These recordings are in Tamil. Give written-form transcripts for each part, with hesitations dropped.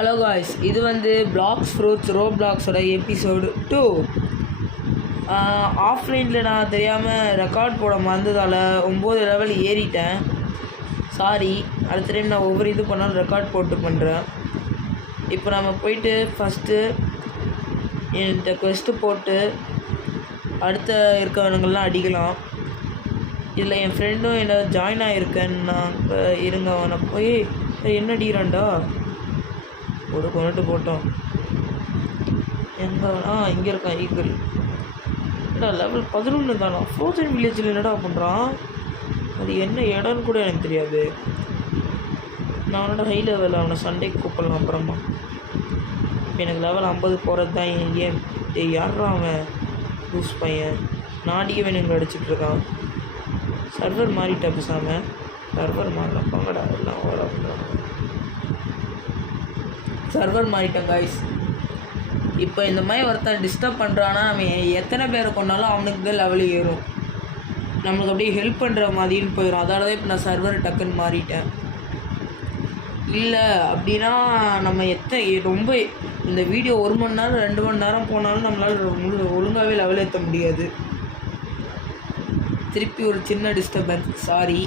ஹலோ காய்ஸ், இது வந்து பிளாக்ஸ் ஃப்ரூட்ஸ் ரோப்ளாக்ஸோட எபிசோடு 2. ஆஃப்லைனில் நான் தெரியாமல் ரெக்கார்ட் போட மறந்ததால் 9 லெவல் ஏறிட்டேன். சாரி. அடுத்த டைம் நான் ஒவ்வொரு இது பண்ணாலும் ரெக்கார்ட் போட்டு பண்ணுறேன். இப்போ நம்ம போயிட்டு ஃபஸ்ட்டு இந்த குவெஸ்ட்டு போட்டு அடுத்த இருக்கவனுங்கள்லாம் அடிக்கலாம். இதில் என் ஃப்ரெண்டும் என்ன ஜாயின் ஆகிருக்கேன்னு நான் இருங்க அவனை போய் என்ன அடிக்கிறான்டா ஒரு கொண்டுட்டு போட்டோம். எங்கே இங்கே இருக்கான் ஈகிள். என்னடா லெவல் 11 தானா? ஃப்ரோசன் வில்லேஜில் என்னடா பண்ணுறான்? அது என்ன இடம்னு கூட எனக்கு தெரியாது. நான் அவனோட ஹை லெவலில் அவனை சண்டைக்கு கூப்பிடலாம் அப்புறமா. இப்போ எனக்கு லெவல் 50 போகிறது தான் என் கேம். யாரா அவன் லூஸ் பையன்? நாடியே வேணுங்க அடிச்சிட்ருக்கான். சர்வர் மாறிட்டா பேசாமல். சர்வர் மாறலாம் பங்கடா எல்லாம் ஓர சர்வர் மாறிட்டேன் காய்ஸ். இப்போ இந்த மாதிரி ஒருத்தன் டிஸ்டர்ப் பண்ணுறான்னா நம்ம எத்தனை பேரை கொண்டாலும் அவனுக்கு தான் லெவலு ஏறும். நம்மளுக்கு அப்படியே ஹெல்ப் பண்ணுற மாதிரின்னு போயிடும். அதனால தான் இப்போ நான் சர்வர் டக்குன்னு மாறிட்டேன். இல்லை அப்படின்னா நம்ம ரொம்ப இந்த வீடியோ 1 மணி நேரம் 2 மணி நேரம் போனாலும் நம்மளால் ஒழுங்காகவே லெவல் ஏற்ற முடியாது. திருப்பி ஒரு சின்ன டிஸ்டர்பன்ஸ், சாரி.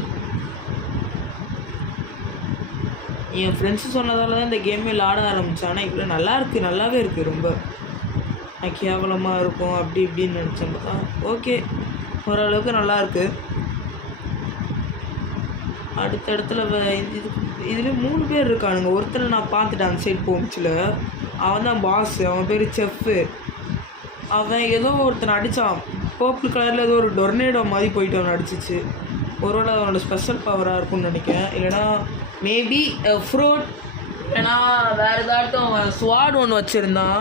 என் ஃப்ரெண்ட்ஸு சொன்னதால தான் இந்த கேமே விளாட ஆரம்பித்தேன். ஆனால் இப்போ நல்லாவே இருக்குது. ரொம்ப கேவலமாக இருக்கும் அப்படி இப்படின்னு நினச்சேன். பார்த்தா ஓகே, ஓரளவுக்கு நல்லாயிருக்கு. அடுத்த இடத்துல இதுலேயும் 3 பேர் இருக்கானுங்க. ஒருத்தனை நான் பார்த்துட்டேன் அந்த சைட் போமிச்சில். அவன் தான் பாஸ். அவன் பேர் செஃப்பு. அவன் ஏதோ ஒருத்தனை அடித்தான். பர்பிள் கலரில் ஏதோ ஒரு டொர்னேடோ மாதிரி போயிட்டு அவனை அடிச்சிச்சு. ஒருவேளை அவனோட ஸ்பெஷல் பவராக இருக்கும்னு நினைக்கிறேன். இல்லைனா மேபி ஃப்ரூட், இல்லைனா வேறு ஏதாட்டும் ஸ்வாட் ஒன்று வச்சுருந்தான்.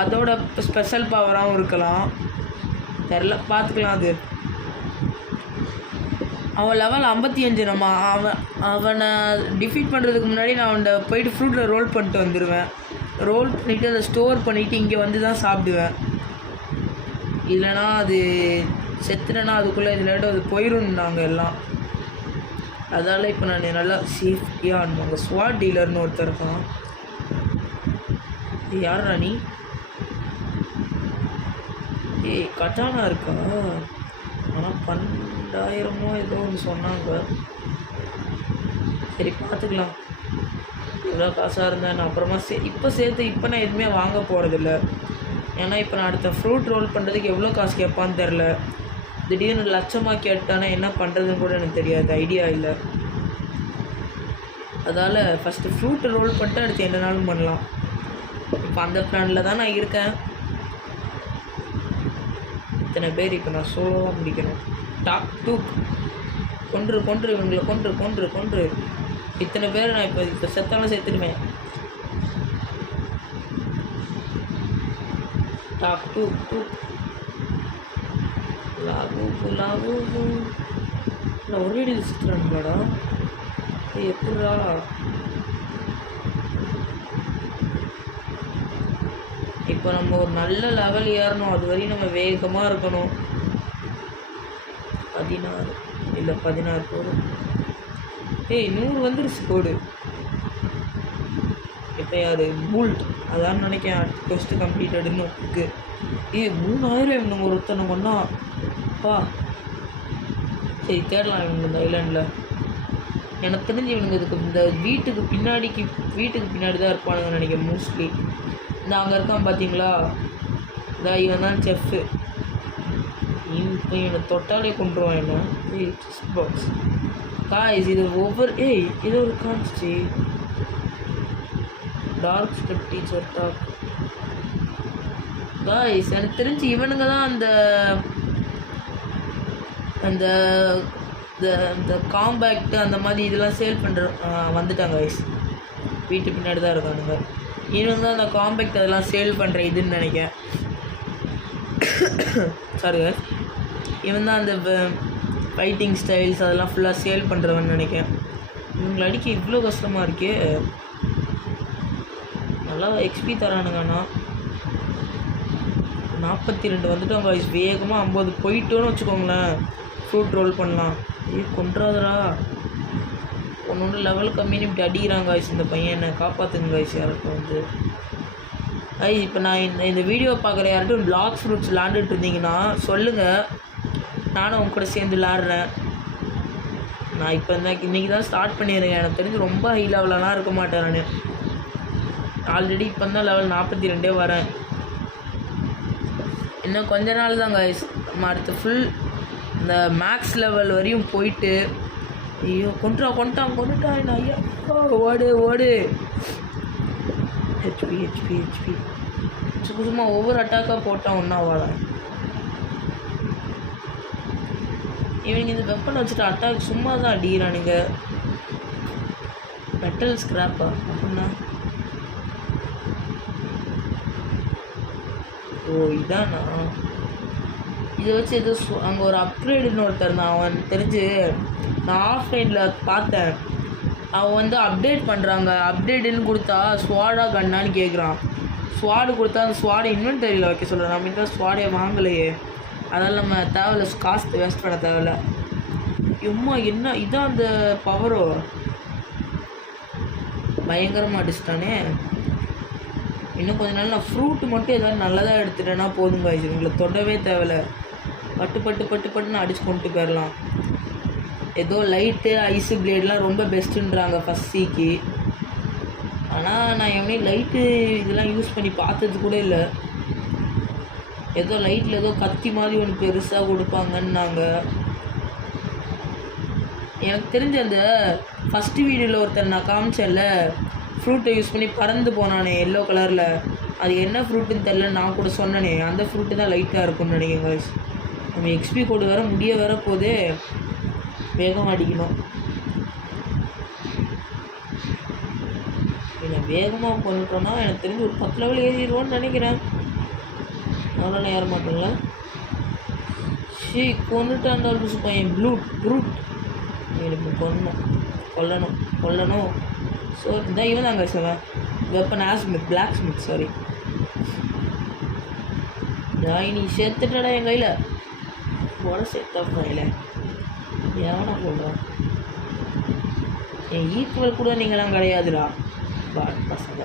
அதோட ஸ்பெஷல் பவராகவும் இருக்கலாம். தெரில, பார்த்துக்கலாம். அது அவன் லெவல் 55. நம்ம அவனை டிஃபீட் பண்ணுறதுக்கு முன்னாடி நான் அவனை போயிட்டு ஃப்ரூட்டில் ரோல் பண்ணிட்டு வந்துடுவேன். ரோல் பண்ணிவிட்டு அதை ஸ்டோர் பண்ணிவிட்டு இங்கே வந்து தான் சாப்பிடுவேன். இல்லைனா அது செத்துறேன்னா அதுக்குள்ளே இதில் அது போயிடும்னாங்க எல்லாம். அதனால் இப்போ நான் நல்லா சேஃப்டியாக ஆடுவாங்க. ஸ்வாட் டீலர்னு ஒருத்தர் இருக்கான். யார் ராணி? கட்டானா இருக்கா? ஆனால் 12,000 ஏதோ ஒன்று சொன்னாங்க. சரி, பார்த்துக்கலாம். எவ்வளோ காசாக இருந்தேன் நான் அப்புறமா இப்போ சேர்த்து இப்போ நான் எதுவுமே வாங்க போகிறதில்ல. ஏன்னா இப்போ நான் அடுத்த ஃப்ரூட் ரோல் பண்ணுறதுக்கு எவ்வளோ காசு கேட்பான்னு தெரில. திடீர்னு லட்சமாக கேட்டானா என்ன பண்ணுறதுன்னு கூட எனக்கு தெரியாது, ஐடியா இல்லை. அதால் ஃபஸ்ட்டு ஃப்ரூட்டு ரோல் பண்ணிட்டு அடுத்து என்னனாலும் பண்ணலாம். இப்போ அந்த பிளானில் தான் நான் இருக்கேன். இத்தனை பேர் இப்போ நான் சோலோவாக முடிக்கணும். டாப் 2 கொன்று இவங்களை கொன்று இத்தனை பேர் நான் இப்போ செத்தாலும் சேர்த்துடுவேன். டாப் 2 லாகு இல்லை ஒரே அடி சுற்றுறானுங்களாடா. எப்படா? இப்போ நம்ம ஒரு நல்ல லெவல் ஏறணும். அது வரையும் நம்ம வேகமாக இருக்கணும். 16 இல்லை 16 போதும். 100 வந்துருச்சு கோடு. இப்போ யார்? புல்ட் அதான் நினைக்கிறேன். டெஸ்ட்டு கம்ப்ளீட்டடுன்னு இருக்குது. 3000 இவனுங்க ஒருத்தனை கொண்டா. அப்பா சரி, தேடலாம் இவங்க இந்த ஐலாண்டில். எனக்கு தெரிஞ்சு இவனுங்க இதுக்கு இந்த வீட்டுக்கு பின்னாடி தான் இருப்பானுங்கன்னு நினைக்கிறேன் மோஸ்ட்லி. இந்த அங்கே இருக்கான் பார்த்தீங்களா? இவன் தான் செஃப்பு. இப்போ இவனை தொட்டாலே கொண்டுருவான் என்ன. Chess box guys. இது ஒவ்வொரு இது ஒரு கான்ஸ்டி டார்க் ஸ்டெப் டீச்சர் டாக் காய்ஸ். எனக்கு தெரிஞ்சு இவனுங்க தான் அந்த காம்பேக்ட் அந்த மாதிரி இதெல்லாம் சேல் பண்ணுற வந்துட்டாங்க காய்ஸ். வீட்டு பின்னாடி தான் இருக்கானுங்க. இவன் தான் அந்த காம்பேக்ட் அதெல்லாம் சேல் பண்ணுற இதுன்னு நினைக்கிறேன். Sorry guys. இவன் தான் அந்த ஃபைட்டிங் ஸ்டைல்ஸ் அதெல்லாம் ஃபுல்லாக சேல் பண்ணுறவன்னு நினைக்கிறேன். இவங்களை அடிக்க இவ்வளோ கஷ்டமாக இருக்கே. நல்லா எக்ஸ்பி தரானுங்கண்ணா. 42 வந்துட்டோம் காய்ஸ். வேகமாக 50 போயிட்டோன்னு வச்சுக்கோங்களேன். ஃப்ரூட் ரோல் பண்ணலாம். கொன்றாதரா. ஒன்று லெவல் கம்மின்னு இப்படி அடிக்கிறாங்க காய்ஸ். இந்த பையன் என்னை காப்பாற்றுங்க காய்ஸ் யாருக்கும் வந்து. இப்போ நான் இந்த வீடியோ பார்க்குற யார்ட்டும் பிளாக் ஃப்ரூட்ஸ் விளாண்டுட்டு இருந்தீங்கன்னா சொல்லுங்கள், நானும் அவங்க கூட சேர்ந்து விளாட்றேன். நான் இப்போ இன்றைக்கி தான் ஸ்டார்ட் பண்ணிடுறேன். எனக்கு தெரிஞ்சு ரொம்ப ஹை லெவலெலாம் இருக்க மாட்டேன். நான் ஆல்ரெடி இப்போ தான் லெவல் 42 வரேன். இன்னும் கொஞ்ச நாள் தான் காய்ஸ். நம்ம அடுத்து ஃபுல் இந்த மேக்ஸ் லெவல் வரையும் போயிட்டு, ஐயோ கொண்டுட்டான் என்ன ஐயா, ஓடு ஹெச்பி சும்மா ஒவ்வொரு அட்டாக்காக போட்டால் ஒன்றா வாழ. இவங்க இந்த வெப்பன் வச்சுட்டு அட்டாக் சும்மா தான் அடிக்கிறானுங்க. மெட்டல் ஸ்கிராப்பா அப்படின்னா? ஓ இதானா? இதை வச்சு ஏதோ அங்கே ஒரு அப்கிரேடுன்னு ஒருத்தர் தான். அவன் தெரிஞ்சு நான் ஆஃப்லைனில் பார்த்தேன். அவன் வந்து அப்டேட் பண்ணுறாங்க. அப்டேட்டுன்னு கொடுத்தா ஸ்வாடா கண்ணான்னு கேட்குறான். ஸ்வாடு கொடுத்தா அந்த ஸ்வாடை இன்வென்டரியில் வைக்க சொல்கிறேன். நம்ம இன்னும் ஸ்வாடே வாங்கலையே, அதனால் நம்ம தேவையில்ல, காசு வேஸ்ட் பண்ண தேவையில்ல. எம்மா என்ன இதான் அந்த பவரோ, பயங்கரமாக அடிச்சிட்டானே. இன்னும் கொஞ்ச நாள் நான் ஃப்ரூட்டு மட்டும் எதாவது நல்லதாக எடுத்துட்டேன்னா போதுங்க. இது உங்களை தொடவே தேவையில்ல. பட்டுன்னு அடிச்சு கொண்டு போயிடலாம். ஏதோ லைட்டு ஐஸு பிளேட்லாம் ரொம்ப பெஸ்ட்டுன்றாங்க ஃபஸ்ட் சீக்கு. ஆனால் நான் எவனே லைட்டு இதெல்லாம் யூஸ் பண்ணி பார்த்தது கூட இல்லை. ஏதோ லைட்டில் ஏதோ கத்தி மாதிரி ஒன்று பெருசாக கொடுப்பாங்கன்னாங்க. எனக்கு தெரிஞ்ச அந்த ஃபஸ்ட்டு வீடியோவில் ஒருத்தர் நான் காமிச்சேன்ல, ஃப்ரூட்டை யூஸ் பண்ணி பறந்து போனானே எல்லோ கலரில், அது என்ன ஃப்ரூட்டுன்னு தெரில, நான் கூட சொன்னனே அந்த ஃப்ரூட்டு தான் லைட்டாக இருக்கும்னு நினைக்கிறேன் guys. நம்ம எக்ஸ்பி கோடு வேற போதே வேகமாக அடிக்கணும். என்ன வேகமாக கொண்டுட்டோன்னா எனக்கு தெரிஞ்சு ஒரு 10 லெவல் ஏறிடுவோன்னு நினைக்கிறேன். அவ்வளோலாம் ஏற மாட்டோங்களா? கொண்டுட்டு அந்த லூசு பையன் ப்ரூட் எனக்கு கொல்லணும். ஸோ இந்த இவன் தாங்க சொல்லுவேன் வெப்பன் பிளாக் ஸ்மித் சாரி. நீ செத்துட்டடா என் கையில் போட செத்தா கையில் எவனை போடுறான்? என் ஈக்குவல் கூட நீங்களாம் கிடையாதுடா பாட் பசங்க.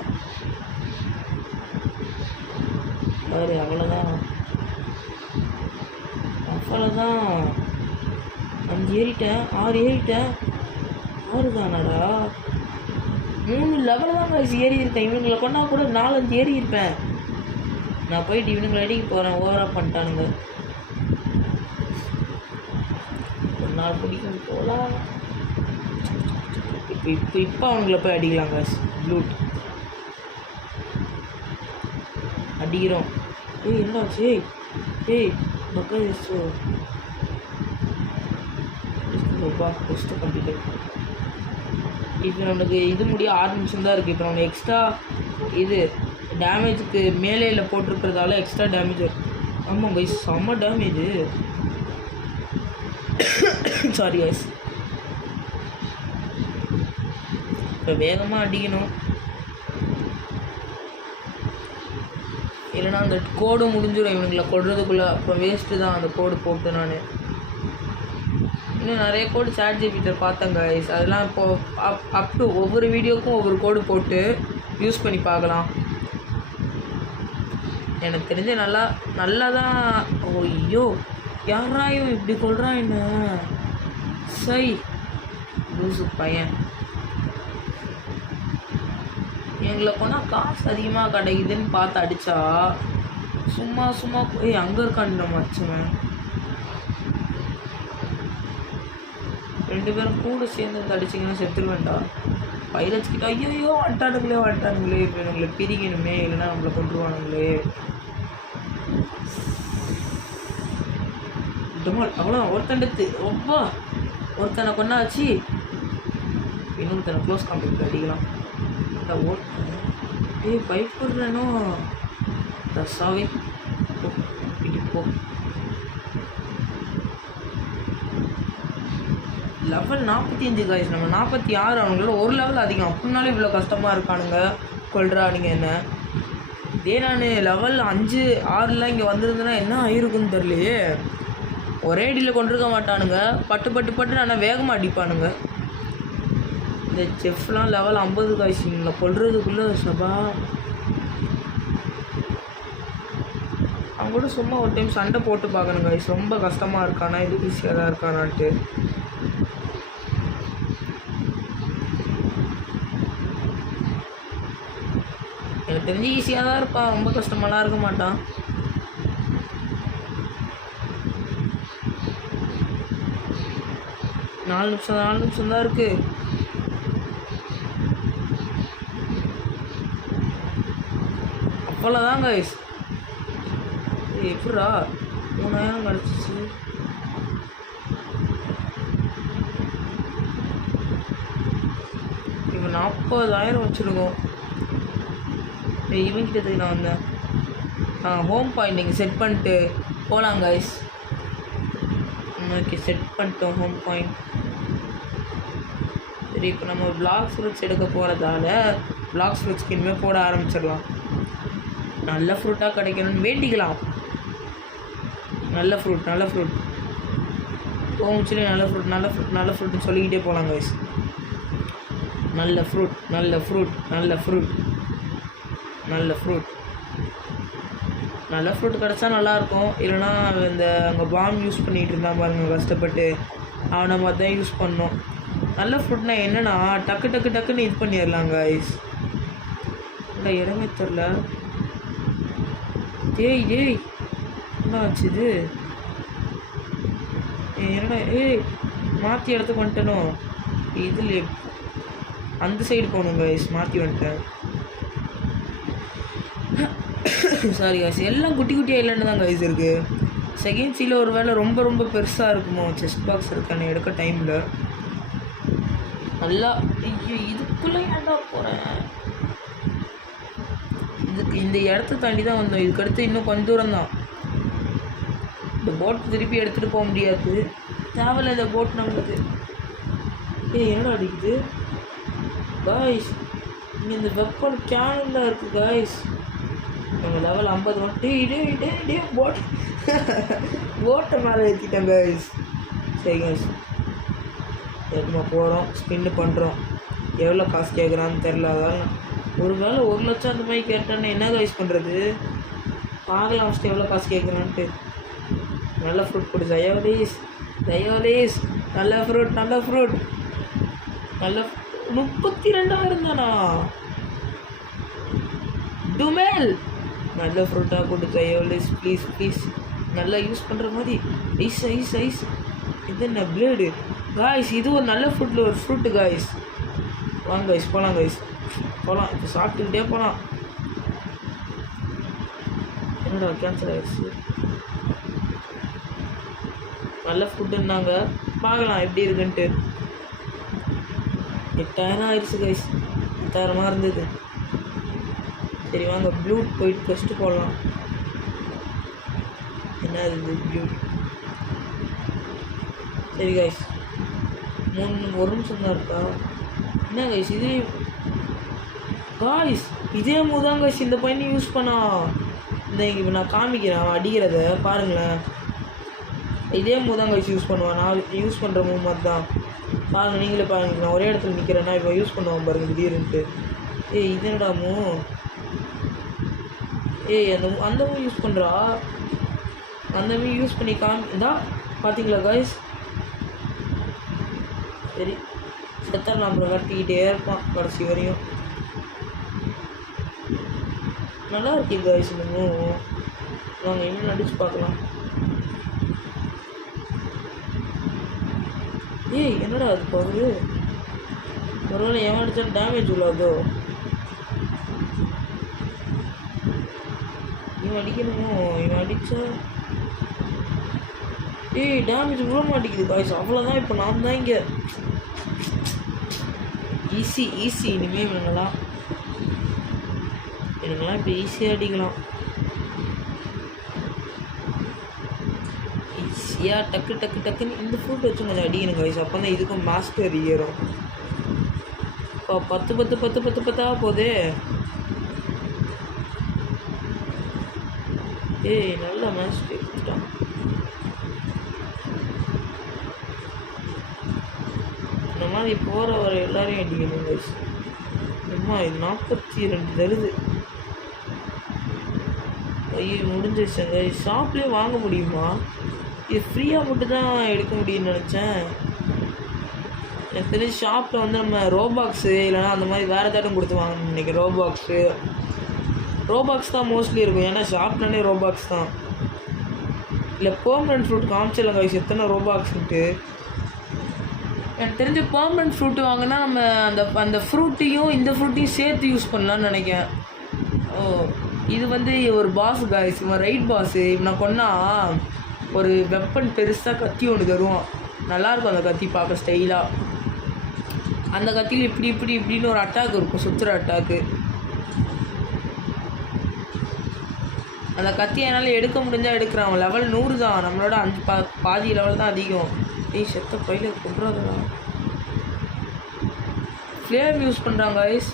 பாரு அவ்வளோதான் 5 ஏறிட்டேன், 6 ஏறிட்டேன். 6 தானாடா? 3 லெவல் தான் காய்ச்சி ஏறி இருக்கேன். இவனுங்களை கொண்டா கூட 4-5 ஏறி இருப்பேன். நான் போயிட்டு இவனுங்களை அடிக்க போகிறேன். ஓவராக பண்ணிட்டானுங்க. ஒரு நாள் பிடிக்கும் போகலாம். இப்போ அவனுங்களை போய் அடிக்கலாம் காசு. ப்ளூட் அடிக்கிறோம். என்னாச்சு? பக்கா ஃபஸ்ட்டு கம்ப்ளீட். இப்போ நம்மளுக்கு இது முடிய 6 நிமிஷம் தான் இருக்குது. இப்போ நம்ம எக்ஸ்ட்ரா இது டேமேஜுக்கு மேலேயில் போட்டிருக்கிறதால எக்ஸ்ட்ரா டேமேஜ் வரும். ஆமாம் கைஸ், செம்ம டேமேஜு. Sorry guys. இப்போ வேகமாக அடிக்கணும், இல்லைனா அந்த கோடு முடிஞ்சிடும் இவனுங்களை கொள்றதுக்குள்ளே. அப்புறம் வேஸ்ட்டு தான் அந்த கோடு போட்டு. நான் இன்னும் நிறைய கோடு ChatGPT பார்த்தேங்க கைஸ். அதெல்லாம் இப்போது அப் டு ஒவ்வொரு வீடியோக்கும் ஒவ்வொரு கோடு போட்டு யூஸ் பண்ணி பார்க்கலாம். எனக்கு தெரிஞ்ச நல்லா தான். ஐயோ யாராயும் இப்படி கொள்றான் என்ன? சை லூசு பையன். எங்களை போனால் காசு அதிகமாக கிடைக்குதுன்னு பார்த்து அடித்தா சும்மா அங்கே இருக்கான்னு நம்ம வச்சுவேன். 2 பேரும் கூட சேர்ந்து வந்து அடிச்சிங்கன்னா செத்துருவேண்டா. பைரட்ஸ் கிட்ட ஐயோ வந்துட்டானுங்களே. இப்போ இவங்களை பிரிக்கணுமே, இல்லைன்னா நம்மளை கொண்டுருவானுங்களே. அவ்வளோ ஒருத்தண்டத்து ரொம்ப ஒருத்தனை கொண்டாச்சு. இன்னொருத்தனை க்ளோஸ் காம்பேக்ட் அடிக்கலாம். பயப்படுறேனோ தசாவே போ. Level 45 guys. நம்ம 46. அவங்களோட ஒரு லெவல் அதிகம். அப்படின்னாலும் இவ்வளோ கஷ்டமாக இருக்கானுங்க கொள்றானுங்க என்ன. இதே நான் லெவல் 5, 6 இங்கே வந்திருந்தேன்னா என்ன ஆயிருக்குன்னு தெரியலையே. ஒரே அடியில் கொண்டிருக்க மாட்டானுங்க. பட்டு ஆனால் வேகமாக அடிப்பானுங்க. இந்த செஃப்லாம் லெவல் 50 காய்ஸ். இவங்களை கொல்றதுக்குள்ளே சபா. அவங்க கூட சும்மா ஒரு டைம் சண்டை போட்டு பார்க்கணும் காய்ஸ். ரொம்ப கஷ்டமாக இருக்கானா இது ஈஸியாக தான் இருக்கானான்ட்டு. எனக்கு தெரிஞ்சு ஈஸியாக தான் இருப்பான், ரொம்ப கஷ்டமாலாம் இருக்க மாட்டான். நாலு நிமிஷம் தான் இருக்கு. அவ்வளோதான் கைஸ். எப்படா 3000 கிடச்சிச்சு. இவன் 40,000 வச்சுருக்கோம். இவங்கிட்டதுக்கு நான் வந்தேன். ஹோம் பாயிண்ட் நீங்கள் செட் பண்ணிட்டு போகலாம் கைஸ். ஓகே, செட் பண்ணிட்டோம் ஹோம் பாயிண்ட். சரி, இப்போ நம்ம பிளாக் ஃப்ரூட்ஸ் எடுக்க போகிறதால பிளாக் ஃப்ரூட்ஸ்க்கு இனிமேல் போட ஆரம்பிச்சிடலாம். நல்ல ஃப்ரூட்டாக கிடைக்கணும்னு வேண்டிக்கலாம். நல்ல ஃப்ரூட் போச்சுலே நல்ல ஃப்ரூட்னு சொல்லிக்கிட்டே போகலாம் கைஸ். நல்ல ஃப்ரூட் கிடச்சா நல்லாயிருக்கும். இல்லைனா இந்த அங்கே பாம் யூஸ் பண்ணிகிட்டு இருந்தான் பாருங்க கஷ்டப்பட்டு, அவனை மாதிரி தான் யூஸ் பண்ணோம். நல்ல ஃப்ரூட்னா என்னென்னா டக்குன்னு இது பண்ணிடலாம் கைஸ். இல்லை இடமே தெரில. டேய் என்ன ஆச்சு இது? என்னடா மாற்றி இடத்துக்கு வந்துட்டனோ. இதில் அந்த சைடு போகணும் கைஸ், மாற்றி வந்துட்டேன். சாரி கைஸ், எல்லாம் குட்டி ஐலாண்டு தான் கைஸ் இருக்குது. செகண்ட் சீல ஒரு வேளை ரொம்ப பெருசாக இருக்குமோ. செஸ்ட் பாக்ஸ் இருக்கானே எடுக்க டைமில் நல்லா. ஐயோ, இதுக்குள்ளே ஏன்டா போகிறேன்? இந்த இடத்த தாண்டி தான் வந்தோம். இதுக்கடுத்து இன்னும் கொஞ்சம் தூரம் தான். இந்த போட் திருப்பி எடுத்துகிட்டு போக முடியாது. தேவையில்ல இந்த போட் நம்மளுக்கு. என்னடா அடிக்குது காய்ஸ்? இங்கே இந்த வெப்பன் கேனன்லாம் இருக்குது காய்ஸ். எங்கள் லெவல் 50 டே போட்டை மேலே ஏற்றிட்டேன் காய்ஸ். சரி காய்ஸ், எதுமா போகிறோம், ஸ்பின்னு பண்ணுறோம். எவ்வளோ காசு கேட்குறான்னு தெரில. அதான் ஒரு வேளை 1 லட்சம் அந்த மாதிரி கேட்டானே என்ன கைஸ் பண்ணுறது? பார்க்கலாம் ஃபஸ்ட்டு எவ்வளோ காசு கேட்குறான்ட்டு. நல்ல ஃப்ரூட் கொடு தயவுலேஸ். நல்ல ஃப்ரூட் 32,000 தானா? டுமேல் நல்ல ஃப்ரூட்டாக கொடு தயவுலேஸ் ப்ளீஸ். நல்லா யூஸ் பண்ணுற மாதிரி. ஐஸ் இது என்ன பிளேடு காய்ஸ்? இது ஒரு நல்ல ஃப்ரூட்டில் ஒரு ஃப்ரூட்டு காய்ஸ். வாங்க கைஸ், போகலாம் கைஸ், போகலாம். இப்போ சாப்பிட்டுக்கிட்டே போகலாம். என்னடா கேன்சல் ஆகிடுச்சு? நல்ல ஃபுட்டுன்னாங்க, பார்க்கலாம் எப்படி இருக்குன்ட்டு. 8,000 ஆயிடுச்சு கைஸ். 8,000 இருந்தது. சரி வாங்க ப்ளூட் போயிட்டு ஃபஸ்ட்டு போடலாம். என்ன இது ப்ளூட்? சரி கைஸ், 1 நிமிஷம் தான் இருக்கா? என்ன கைஸ் இது? காய்ஸ் இதே மூணு தான் கைஸ் இந்த பையனை யூஸ் பண்ணா. இந்த இப்போ நான் காமிக்கிறேன் அடிக்கிறத பாருங்களேன். இதே மூணு தான் கைஸ் யூஸ் பண்ணுவான். நான் யூஸ் பண்ணுற மூணு மாதிரி தான் பாருங்கள், நீங்களே பாருங்க. நான் ஒரே இடத்துல நிற்கிறேன்னா இப்போ யூஸ் பண்ணுவான் பாருங்க திடீர்னுட்டு. இதனடாமோ அந்த மூணு யூஸ் பண்ணுறா. அந்த மீன் யூஸ் பண்ணி இந்தா பார்த்தீங்களா காய்ஸ்? சரி செத்தான், அப்புறம் கட்டிக்கிட்டே இருப்பான் கடைசி வரையும். நல்லா இருக்கு காய்ஸ். இன்னமும் நாங்கள் இன்னும் நடிச்சு பார்க்கலாம். என்னடா அது பாரு? ஒருவேளை எவன் அடித்தாலும் டேமேஜ் உள்ளாதோ? இவன் அடிக்கணுமோ? இவன் அடித்தா டேமேஜ் விட மாட்டேங்குது காய்ஸ். அவ்வளோதான். இப்போ நான் தான் இங்கே ஈஸி. இனிமேல் இவனுங்களாம் இப்போ ஈஸியாக அடிக்கலாம். ஈஸியாக டக்குன்னு இந்த ஃப்ரூட் வச்சு கொஞ்சம் அடிக்கணும் காய்ஸ். அப்போ தான் இதுக்கும் மாஸ்டர் ஏறும். இப்போ 10 போதே. நல்ல மாஸ்டர் எடுத்துட்டான். இந்த மாதிரி போகிற வர எல்லாரையும் அடிக்கணும் கைஸ். அம்மா இது 42 தருது. ஐயோ முடிஞ்சிருச்சுங்க. ஷாப்லேயே வாங்க முடியுமா? இது ஃப்ரீயாக மட்டும்தான் எடுக்க முடியும்னு நினச்சேன். எனக்கு தெரிஞ்சு ஷாப்பில் வந்து நம்ம ரோபாக்ஸு இல்லைனா அந்த மாதிரி வேறு ஏதாட்டும் கொடுத்து வாங்கணும்னு நினைக்கிறேன். ரோபாக்ஸ் தான் மோஸ்ட்லி இருக்கும். ஏன்னா ஷாப்னாலே ரோபாக்ஸ் தான். இல்லை பெர்மனன்ட் ஃப்ரூட் காமிச்சிடலாம் கைஸ் எத்தனை ரோபாக்ஸ்ன்ட்டு. எனக்கு தெரிஞ்ச பெர்மனன்ட் ஃப்ரூட்டு வாங்கினா நம்ம அந்த ஃப்ரூட்டையும் இந்த ஃப்ரூட்டையும் சேர்த்து யூஸ் பண்ணலான்னு நினைக்கிறேன். இது வந்து ஒரு பாஸ் கைஸ், இவன் ரைட் பாஸு. இவனை கொண்டா ஒரு வெப்பன் பெருசாக கத்தி ஒன்று தருவான். நல்லாயிருக்கும் அந்த கத்தி பார்க்க ஸ்டைலாக. அந்த கத்தியில் இப்படின்னு ஒரு அட்டாக் இருக்கும், சுற்றுற அட்டாக்கு. அந்த கத்தி என்னால் எடுக்க முடிஞ்சால் எடுக்கிறான். லெவல் 100 தான், நம்மளோட 5 பாதி லெவல் தான் அதிகம். செத்த பையில கொண்டுறதுடா. ஃப்ளேம் யூஸ் பண்ணுறாங்க கைஸ்.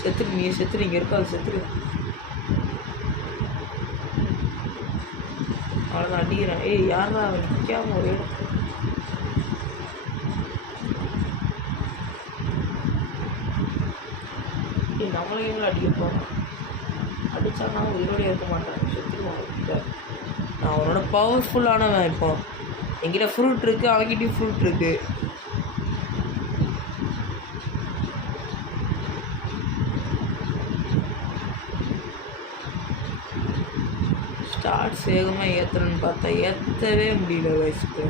செத்துருங்க இருக்காது, செத்துரு. அவ்வளோதான் அடிக்கிறேன். யாரா அவன் நிற்காம ஒரு இடம். நம்மளையும் அடிக்கப்போம். அடித்தா நான் உயிரோடு இருக்க மாட்டேன், செத்துருவான். நான் அவனோட பவர்ஃபுல்லானவன். இப்போ என்கிட்ட ஃப்ரூட் இருக்குது, அவன்கிட்டையும் ஃப்ரூட் இருக்குது. ஸ்டார்ட் வேகமாக ஏற்றுறேன்னு பார்த்தா ஏற்றவே முடியல வயசுக்கு.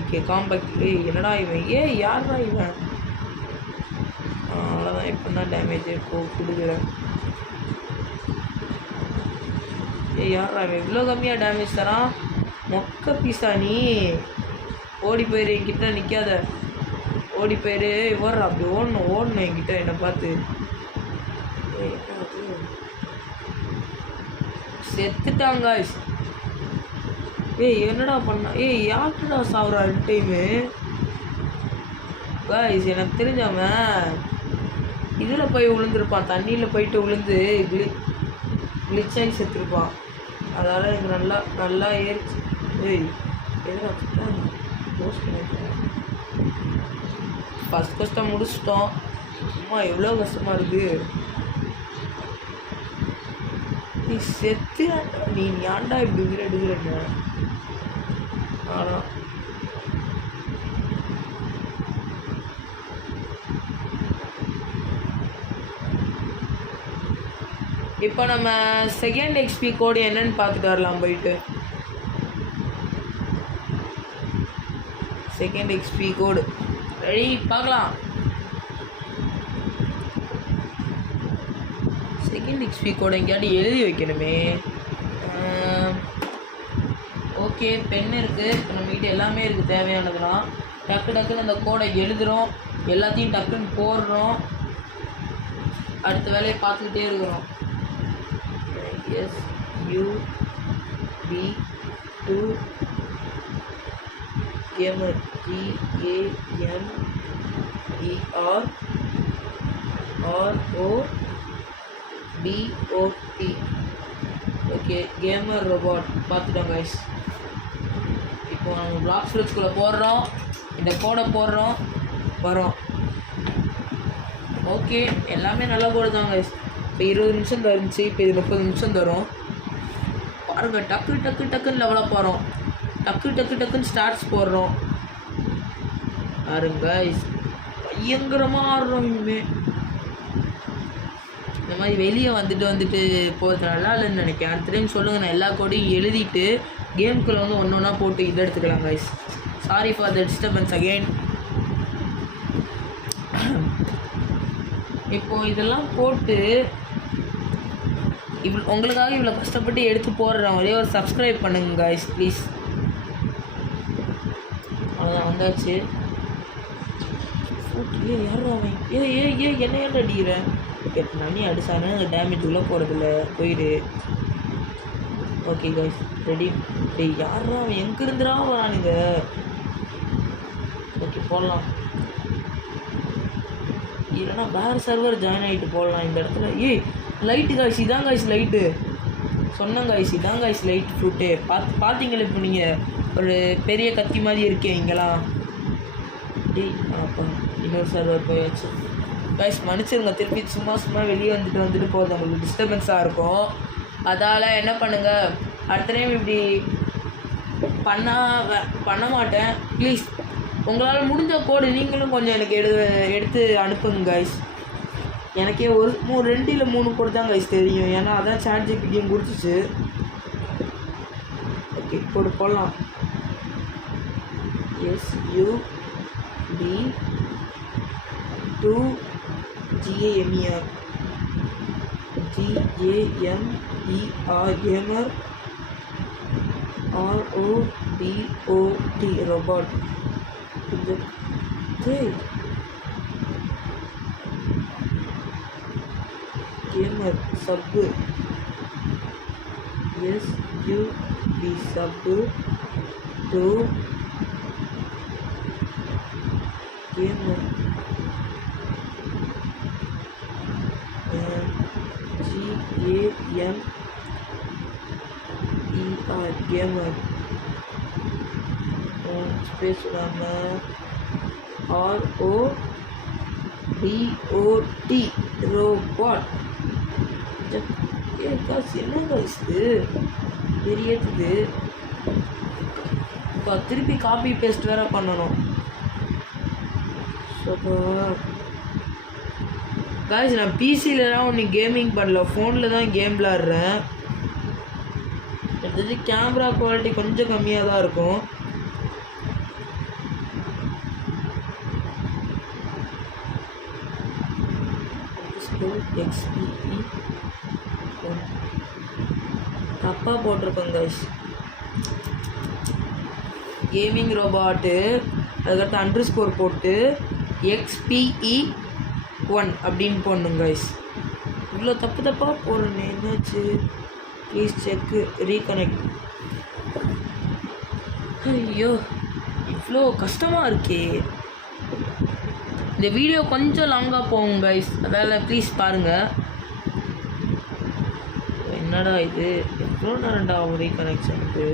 Okay compact. என்னடா இவன்? யாரா இவன்? அவ்வளோதான். இப்போ தான் டேமேஜ் கொடுக்குறேன். யாரா இவன் இவ்வளோ கம்மியாக டேமேஜ் தரான்? மொக்க பீஸா நீ? ஓடி போயிரு, என்கிட்ட நிற்காத. ஓடி போயிரு. ஓடுறா அப்படி ஓடணும் என்கிட்ட என்னை பார்த்து. செத்துட்டாங்க. என்னடா பண்ணா? யார்கிட்டடா சாவுறா 2 டைமு? காய்ஸ் எனக்கு தெரிஞ்சவன் இதில் போய் விழுந்துருப்பான், தண்ணியில் போயிட்டு விழுந்து கிளிச்சாகி செத்துருப்பான். அதனால் எனக்கு நல்லா ஏறிச்சு. எதுனா ஃபஸ்ட் கஷ்டம் முடிச்சிட்டோம். அம்மா எவ்வளோ கஷ்டமாக இருக்குது. நீ செத்து நீ ஏன்டா இப்படி எடுக்கிறேன்னு. ஆனால் இப்போ நம்ம செகண்ட் எக்ஸ்பி கோடு என்னன்னு பார்த்துட்டு வரலாம். போயிட்டு செகண்ட் எக்ஸ்பி கோடு ரெடி பார்க்கலாம். செகண்ட் எக்ஸ்பி கோடு எங்கேயாவது எழுதி வைக்கணுமே. ஓகே பென் இருக்குது, நம்மகிட்ட எல்லாமே இருக்குது தேவையானதுலாம். டக்குன்னு அந்த கோடை எழுதுகிறோம், எல்லாத்தையும் டக்குன்னு போடுறோம், அடுத்த வேலையை பார்த்துக்கிட்டே இருக்கிறோம். SUB2 gamer GAMERROBOT. Okay gamer robot பார்த்துட்டோம் கைஸ். இப்போ நம்ம பிளாக் ஸ்விட்ச்குள்ளே போடுறோம், இந்த கோடை போடுறோம், வரோம். ஓகே எல்லாமே நல்ல கோடு தான் கைஸ். இப்போ 20 நிமிஷம் தருந்துச்சு, இப்போ இது 30 நிமிஷம் தரும். பாருங்கள் டக்குன்னு லெவலாக போகிறோம், டக்குன்னு ஸ்டார்ட்ஸ் போடுறோம். பாருங்க கைஸ் பயங்கரமாக ஆடுறோம். இனிமேல் இந்த மாதிரி வெளியே வந்துட்டு போகிறது நல்லா இல்லைன்னு நினைக்கிறேன். அடுத்த டைம் சொல்லுங்கள், நான் எல்லா கோடையும் எழுதிட்டு கேமுக்குள்ளே வந்து ஒன்றா போட்டு இதை எடுத்துக்கலாம் guys. Sorry for the disturbance again. இப்போது இதெல்லாம் போட்டு உங்களுக்காக இவ்வளோ கஷ்டப்பட்டு எடுத்து போடுறேன். ஒரே ஒரு சப்ஸ்கிரைப் பண்ணுங்க கைஸ் ப்ளீஸ். அவ்வளோதான் வந்தாச்சு. யாரும் அவன் என்ன ஏன் அடிக்கிறேன்? நன்னி அடிச்சானு அந்த டேமேஜ் உள்ளே போகிறதில்ல, போயிடு. Okay guys ready. யாரா அவன் எங்கே இருந்துடா வரானுங்க? ஓகே போடலாம், இல்லைனா வேறு சர்வர் ஜாயின் ஆகிட்டு போடலாம் இந்த இடத்துல. லைட்டு காய்ச்சி இதான் காய்ச்சி லைட்டு சொன்னேன் கைஸ், இதான் கைஸ் லைட் ஃப்ரூட்டு. பார்த்தீங்களா இப்போ நீங்கள் ஒரு பெரிய கத்தி மாதிரி இருக்கேன் இங்கெல்லாம். அப்போ இன்னொரு சர்வர் போயாச்சு கைஸ். மன்னிச்சிருங்க, திருப்பி சும்மா வெளியே வந்துட்டு போகிறது உங்களுக்கு டிஸ்டர்பன்ஸாக இருக்கும். அதால் என்ன பண்ணுங்கள், அடுத்த டைம் இப்படி பண்ண மாட்டேன் ப்ளீஸ். உங்களால் முடிஞ்ச கோடு நீங்களும் கொஞ்சம் எனக்கு எடுத்து அனுப்புங்க கைஸ். எனக்கே ஒரு 2 இல்லை 3 கோடு தான் கைஸ் தெரியும், ஏன்னா அதான் ChatGPT கொடுத்துச்சு. ஓகே, கோடு போடலாம். SUB 2 GAMER gamer ROBOT robot. gamer sub SUB sub 2 gamer GAMER gamer space ROBOT robot. என்னங்க இது பெரியது? இப்போ திருப்பி காப்பி பேஸ்ட் வேறு பண்ணணும். காய்ஸ், நான் பிசிலலாம் ஒன்று கேமிங் பண்ணல, ஃபோனில் தான் கேம் விளாட்றேன். எடுத்தது கேமரா குவாலிட்டி கொஞ்சம் கம்மியாக தான் இருக்கும். XPE தப்பாக போட்டிருக்கோங்க கைஸ். கேமிங் ரோபாட்டு அதுக்கடுத்து _ போட்டு XPE1 அப்படின்னு போடணும் கைஸ். இவ்வளோ தப்பாக போடுறேன், என்னாச்சு? Please check reconnect. ஐயோ, இவ்வளோ கஷ்டமாக இருக்கே. இந்த வீடியோ கொஞ்சம் லாங்காக போகும் கைஸ், அதால் ப்ளீஸ் பாருங்கள். என்னடா இது, எவ்வளோ நேரம்டா ரீகனெக்ஷனுக்கு?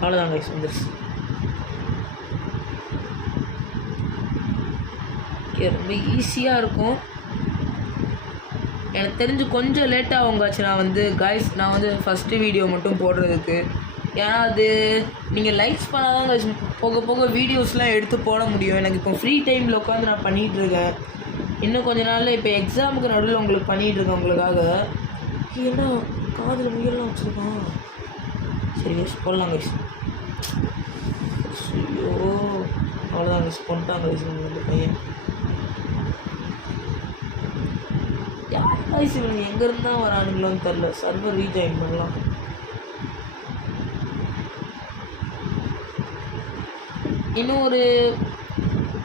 அவ்வளோதான் கைஸ், வந்துருச்சு. ரொம்ப ஈஸியாக இருக்கும். எனக்கு தெரிஞ்சு கொஞ்சம் லேட்டாக அவங்காச்சு நான் வந்து ஃபஸ்ட்டு வீடியோ மட்டும் போடுறதுக்கு. ஏன்னா அது நீங்கள் லைக்ஸ் பண்ணால் தான் கைஸ் போக போக வீடியோஸ்லாம் எடுத்து போட முடியும். எனக்கு இப்போ ஃப்ரீ டைமில் உட்காந்து நான் பண்ணிகிட்ருக்கேன். இன்னும் கொஞ்ச நாளில் இப்போ எக்ஸாமுக்கு நடுவில் உங்களுக்கு பண்ணிகிட்ருக்கேன் உங்களுக்காக. ஏன்னா காதில் முயல்லாம் வச்சுருக்கான். சரி கைஸ், போடலாம் கைஸ். ஐயோ, அவ்வளோதான் கைஸ், பண்ணிட்டாங்க கைஸ் இந்த பையன். யார் கைஸ் இவங்க எங்கேருந்து தான் வரானுங்களோன்னு தெரில. சர்வர் ரீஜாயின் பண்ணலாம். இன்னும்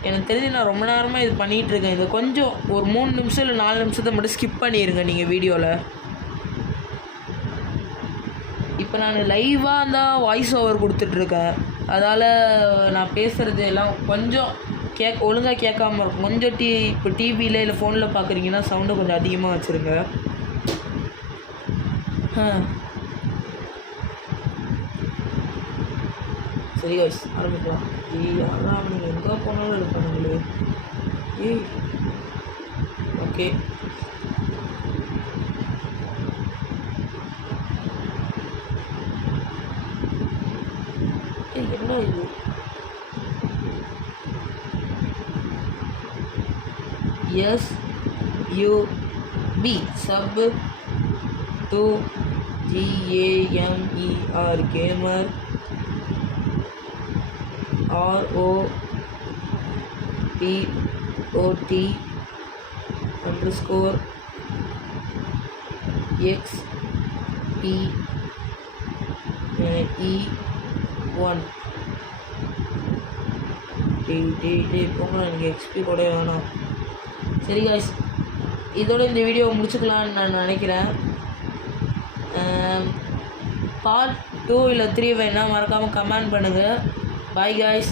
எனக்கு தெரிஞ்சு நான் ரொம்ப நேரமாக இது பண்ணிகிட்ருக்கேன். இது கொஞ்சம் ஒரு 3 நிமிஷம் இல்லை 4 நிமிஷத்தை மட்டும் ஸ்கிப் பண்ணிடுங்க நீங்கள் வீடியோவில். இப்போ நான் லைவாக இருந்தால் வாய்ஸ் ஓவர் கொடுத்துட்ருக்கேன். அதால் நான் பேசுகிறது எல்லாம் கொஞ்சம் ஒழுங்காக கேட்காம இருக்கும். கொஞ்சம் இப்போ டிவியில் இல்லை ஃபோனில் பார்க்குறீங்கன்னா சவுண்டை கொஞ்சம் அதிகமாக வச்சுருங்க. சரி கைஸ், ஆரம்பிக்கலாம். அதான் நீங்கள் எங்கே போனாலும் இருப்பானுங்களே. ஓகே, என்ன இது? SUB sub 2 GAMER gamer ROBOT _ XPE1. போங்களா, நீங்கள் XP கூட வேணாம். சரி காய்ஸ், இதோட இந்த வீடியோ முடிச்சுக்கலான்னு நான் நினைக்கிறேன். பார்ட் 2 இல்லை 3 வேணால் மறக்காமல் கமெண்ட் பண்ணுங்கள். Bye guys.